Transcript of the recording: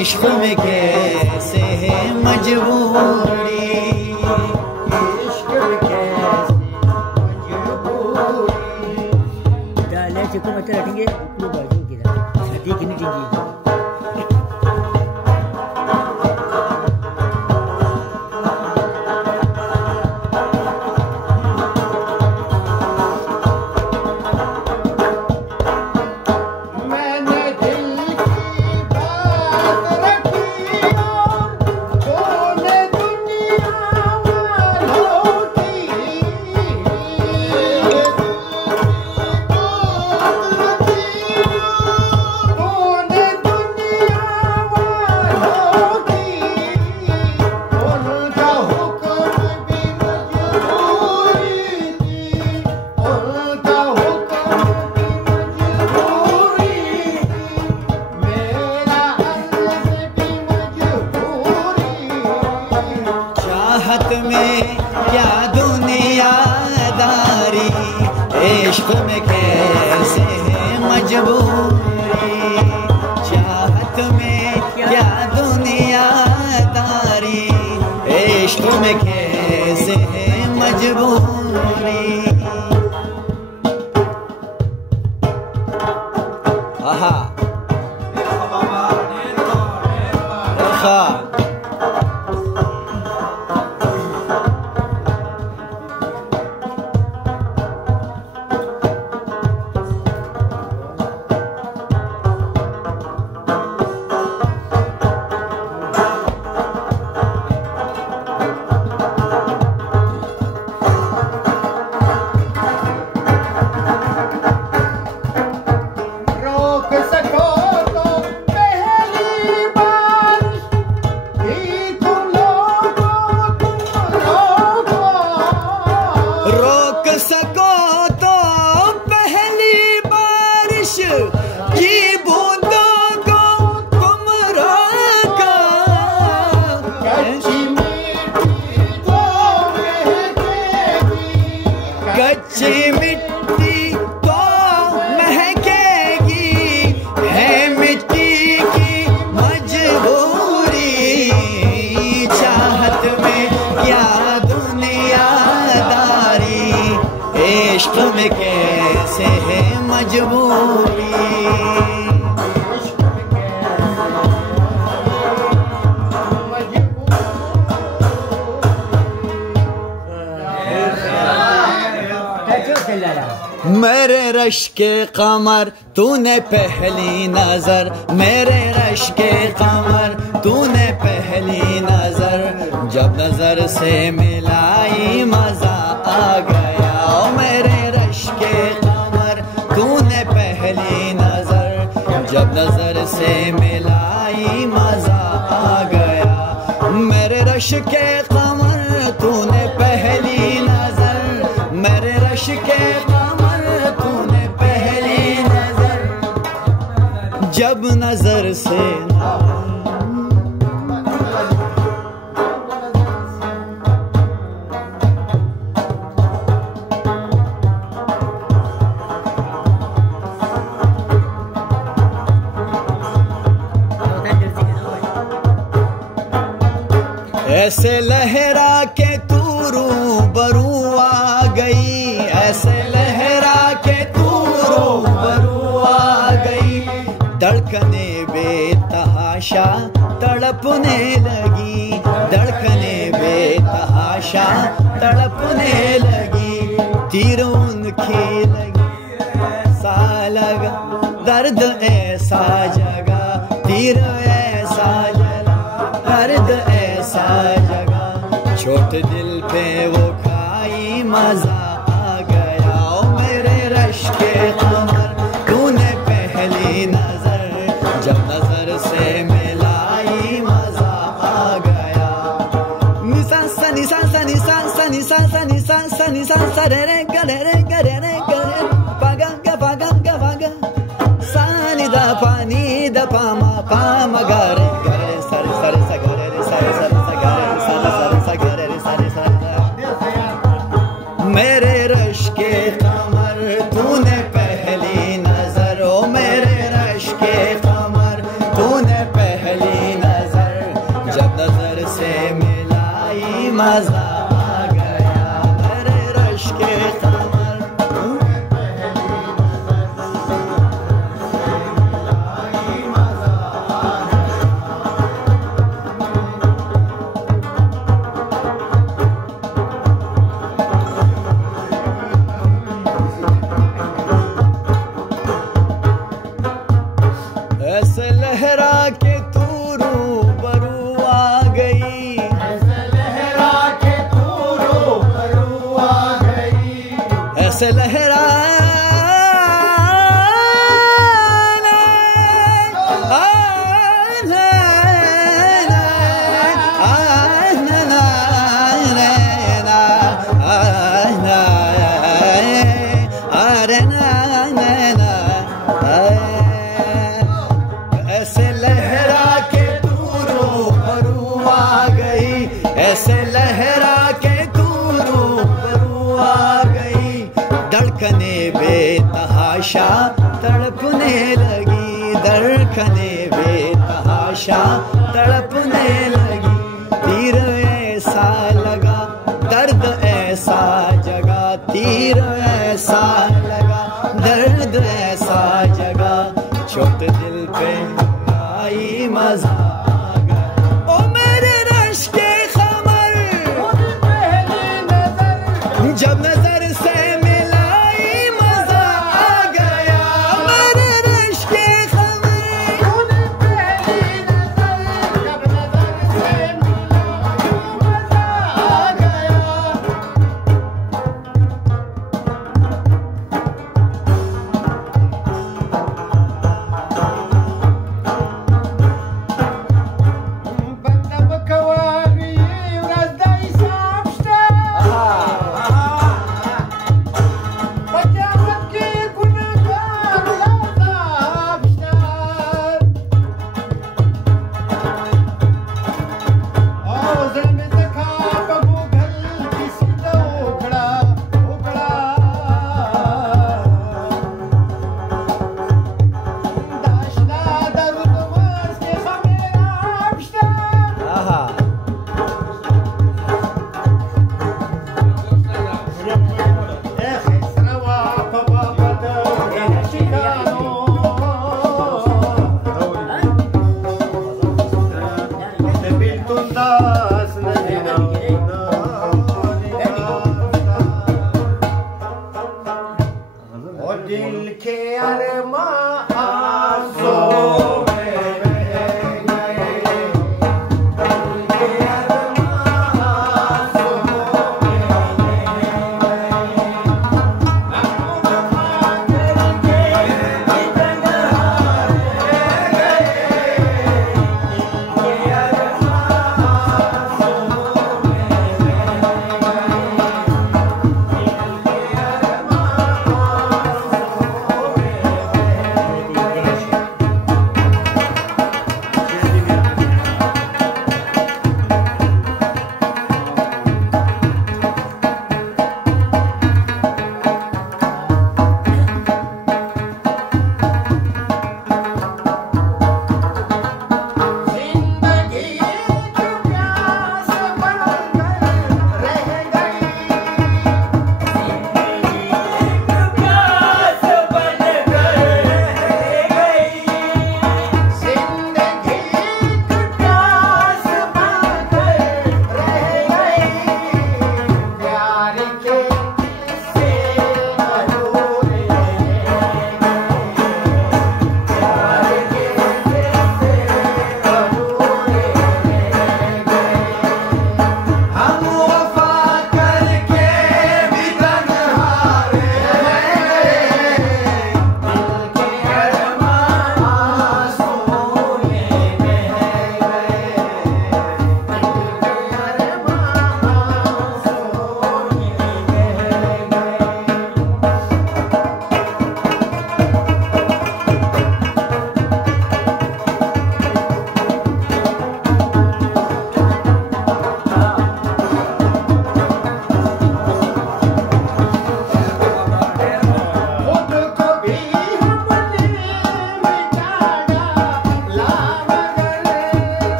इश्क में कैसे है मजबूरी, इश्क में कैसे मजबूरी। डाले चिको मत रखेंगे ऊपर बाजू की छाती की नहीं टिंगी। चाहत में क्या दुनियादारी, इश्क में कैसे है मजबूरी। चाहत में क्या दुनियादारी, इश्क में कैसे है मजबूरी। आहा कच्ची मिट्टी तो महकेगी, है मिट्टी की मजबूरी। चाहत में क्या दुनियादारी, इश्क में कैसे है मजबूरी। मेरे रश के कमर तूने पहली नजर, मेरे रश के कमर तूने पहली नजर, जब नजर से मिलाई मजा आ गया। मेरे रश के कमर तूने पहली नजर, जब नजर से मिलाई मजा आ गया। मेरे रश के कमर तूने पहली नजर, मेरे रश के कमर तूने पहली नजर, जब नजर से ऐसे लहरा के तू रूबरू आ गई, ऐसे लहरा के तू रूबरू आ गई। धड़कने बेतहाशा तड़पने लगी, धड़कने बेतहाशा तड़पने लगी। तीर उनकी लगी ऐसा लगा, दर्द ऐसा जगा, तीर ऐसा जला, दर्द ऐसा जगा। छोट दिल पे वो खाई मजा आ गया। ओ मेरे रश के कमर तूने पहली नजर, जब नजर से मिलाई मजा आ गया। निसा सा निसा सा निसा सा निसा सा निसा सा निसा सा रे रे गरे रे गरे रे गरे पागा गा पागा गा पागा सा नि दा पा नि दा पा मा गा रे गरे सरे सरे सा गरे रे सरे सरे सा गरे रे सरे सरे सा गरे रे सरे सरे। मेरे रश के कमर तूने पहली नजर, ओ मेरे रश के कमर तूने पहली नजर, जब नजर से मिलाई मजा आ गया। मेरे रश के कमर तूने पहली नजर, मिलाई मजा आ ऐसे लहरा के तू रूबरू आ गई, ऐसे लहरा के तू रूबरू आ गई, ऐसे लहरा ऐसे लहरा के तू रूबरू आ गई, धड़कने बेतहाशा तड़पने लगी, धड़कने बेतहाशा तड़पने लगी। तीर ऐसा लगा दर्द ऐसा जगा, तीर ऐसा लगा दर्द ऐसा जगा, चोट दिल पे आई मजा